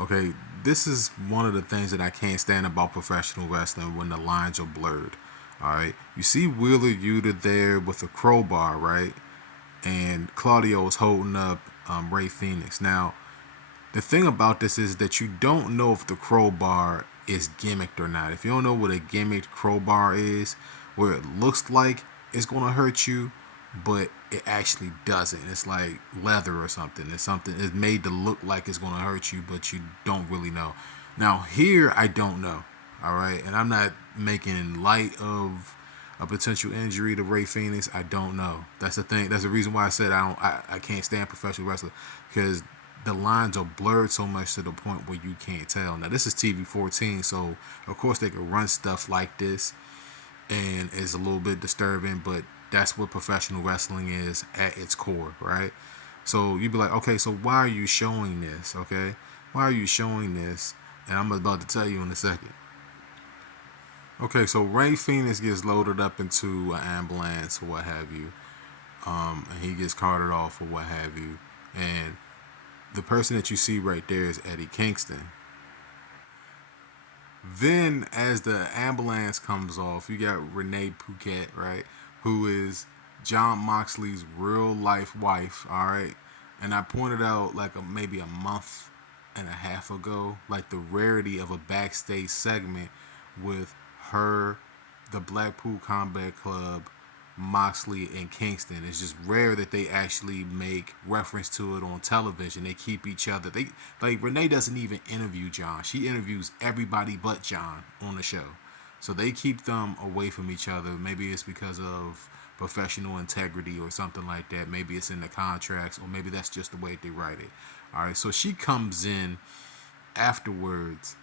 Okay, this is one of the things that I can't stand about professional wrestling when the lines are blurred. All right, you see Wheeler Yuta there with a crowbar, right? And Claudio is holding up Rey Fenix. Now, the thing about this is that you don't know if the crowbar is gimmicked or not. If you don't know what a gimmicked crowbar is, where it looks like it's going to hurt you, but it actually doesn't. It's like leather or something. It's made to look like it's going to hurt you, but you don't really know. Now, here, I don't know. All right. And I'm not making light of a potential injury to Rey Fenix. I don't know. That's the thing. That's the reason why I said I can't stand professional wrestling, because the lines are blurred so much to the point where you can't tell. Now this is TV 14, so of course they can run stuff like this, and it's a little bit disturbing, but that's what professional wrestling is at its core, right? So you'd be like, okay, so why are you showing this? Okay, why are you showing this? And I'm about to tell you in a second. Okay, so Rey Fenix gets loaded up into an ambulance or what have you, and he gets carted off or what have you, and the person that you see right there is Eddie Kingston. Then, as the ambulance comes off, you got Renee Paquette, right, who is Jon Moxley's real life wife. All right, and I pointed out like maybe a month and a half ago, like the rarity of a backstage segment with her, the Blackpool Combat Club, Moxley, and Kingston. It's just rare that they actually make reference to it on television. They keep each other. They like Renee doesn't even interview Jon. She interviews everybody but Jon on the show. So they keep them away from each other. Maybe it's because of professional integrity or something like that. Maybe it's in the contracts, or maybe that's just the way they write it. All right. So she comes in afterwards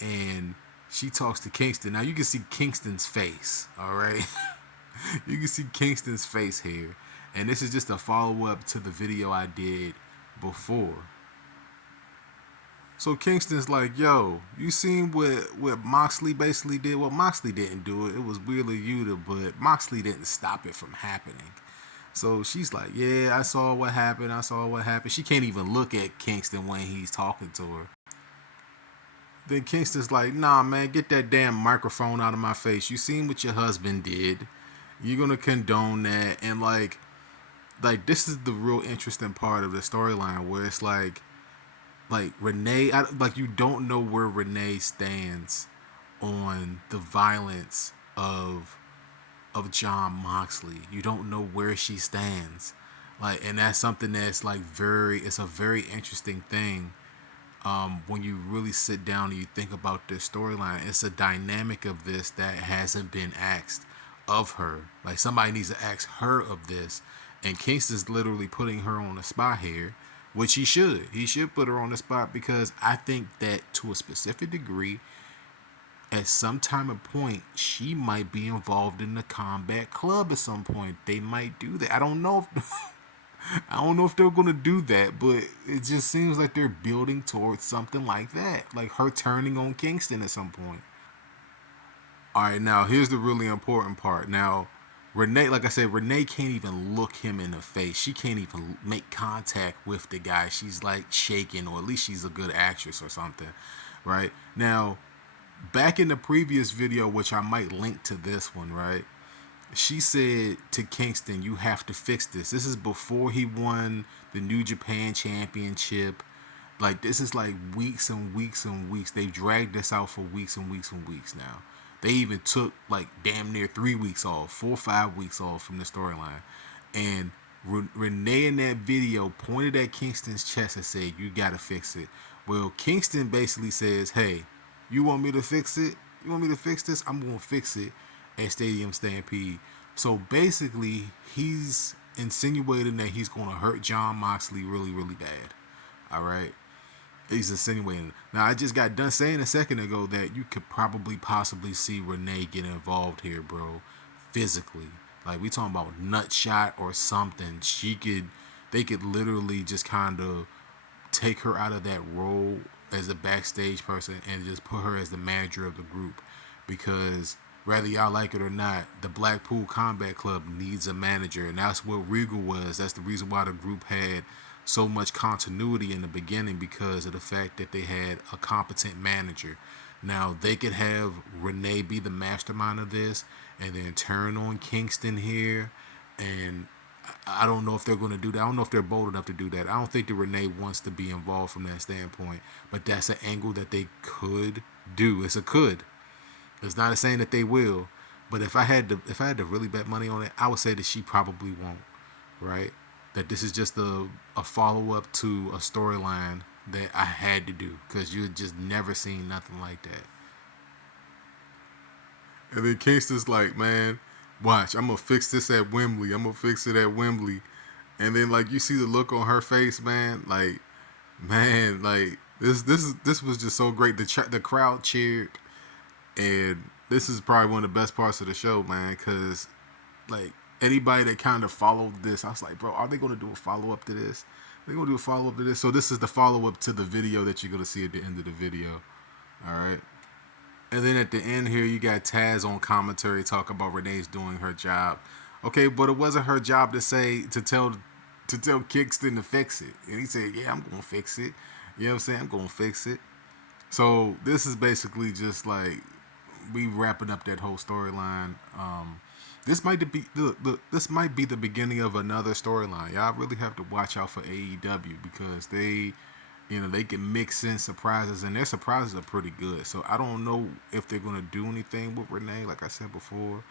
and she talks to Kingston. Now you can see Kingston's face. All right. You can see Kingston's face here. And this is just a follow up to the video I did before. So Kingston's like, yo, you seen what Moxley basically did? Well, Moxley didn't do it. It was Wheeler Yuta, but Moxley didn't stop it from happening. So she's like, yeah, I saw what happened. I saw what happened. She can't even look at Kingston when he's talking to her. Then Kingston's like, nah, man, get that damn microphone out of my face. You seen what your husband did. You're gonna condone that. And like this is the real interesting part of the storyline, where it's like Renee, like you don't know where Renee stands on the violence of Jon Moxley. You don't know where she stands. Like, and that's something that's like it's a very interesting thing. When you really sit down and you think about this storyline, it's a dynamic of this that hasn't been asked of her. Like somebody needs to ask her of this, and Kingston's literally putting her on the spot here, which he should. He should put her on the spot, because I think that to a specific degree, at some time and point, she might be involved in the combat club at some point. They might do that. I don't know if I don't know if they're gonna do that, but it just seems like they're building towards something like that, like her turning on Kingston at some point. All right, now here's the really important part. Now, Renee, like I said, Renee can't even look him in the face. She can't even make contact with the guy. She's like shaking, or at least she's a good actress or something, right? Now, back in the previous video, which I might link to this one, right? She said to Kingston, you have to fix this. This is before he won the New Japan Championship. Like, this is like weeks and weeks and weeks. They've dragged this out for weeks and weeks and weeks now. They even took like damn near 3 weeks off, 4 or 5 weeks off from the storyline. And Renee in that video pointed at Kingston's chest and said, you gotta fix it. Well, Kingston basically says, hey, you want me to fix it? You want me to fix this? I'm gonna fix it at Stadium Stampede. So basically, he's insinuating that he's gonna hurt Jon Moxley really, really bad. All right. He's insinuating. Now, I just got done saying a second ago that you could probably possibly see Renee get involved here, bro, physically. Like, we talking about nut shot or something. They could literally just kind of take her out of that role as a backstage person and just put her as the manager of the group, because whether y'all like it or not, the Blackpool Combat Club needs a manager, and that's what Regal was. That's the reason why the group had so much continuity in the beginning because of the fact that they had a competent manager. Now they could have Renee be the mastermind of this and then turn on Kingston here, and I don't know if they're going to do that. I don't know if they're bold enough to do that. I don't think that Renee wants to be involved from that standpoint, but that's an angle that they could do. It's a could. It's not a saying that they will, but if I had to really bet money on it, I would say that she probably won't. Right? That this is just a follow up to a storyline that I had to do because you had just never seen nothing like that. And then Kingston's like, man, watch, I'm gonna fix this at Wembley. I'm gonna fix it at Wembley. And then like you see the look on her face, man, like this was just so great. The crowd cheered, and this is probably one of the best parts of the show, man, because like anybody that kind of followed this, I was like, bro, are they gonna do a follow up to this? They're gonna do a follow up to this. So this is the follow up to the video that you're gonna see at the end of the video. All right. And then at the end here, you got Taz on commentary talk about Renee's doing her job. Okay, but it wasn't her job to tell Kingston to fix it. And he said, yeah, I'm gonna fix it. You know what I'm saying? I'm gonna fix it. So this is basically just like we wrapping up that whole storyline. This might be the beginning of another storyline. Y'all really have to watch out for AEW because they can mix in surprises, and their surprises are pretty good. So I don't know if they're gonna do anything with Renee, like I said before,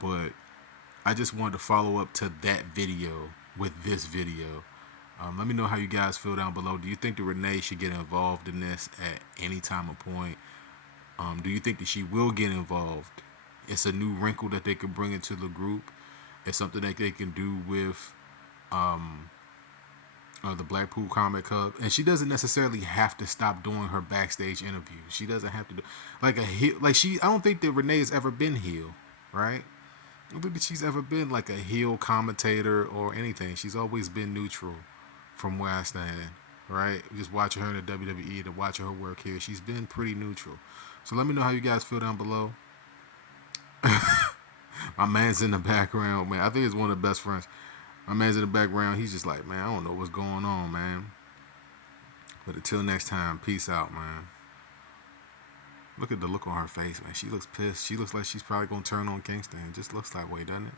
but I just wanted to follow up to that video with this video. Let me know how you guys feel down below. Do you think that Renee should get involved in this at any time or point? Do you think that she will get involved? It's a new wrinkle that they could bring into the group. It's something that they can do with the Blackpool Combat Club, and she doesn't necessarily have to stop doing her backstage interviews. She doesn't have to do like a heel. I don't think that Renee has ever been heel, right? I don't think that she's ever been like a heel commentator or anything. She's always been neutral, from where I stand, right? Just watching her in the WWE to watching her work here, she's been pretty neutral. So let me know how you guys feel down below. My man's in the background, man. I think it's one of the best friends. My man's in the background. He's just like, man, I don't know what's going on, man. But until next time, peace out, man. Look at the look on her face, man. She looks pissed. She looks like she's probably going to turn on Kingston. It just looks that way, doesn't it?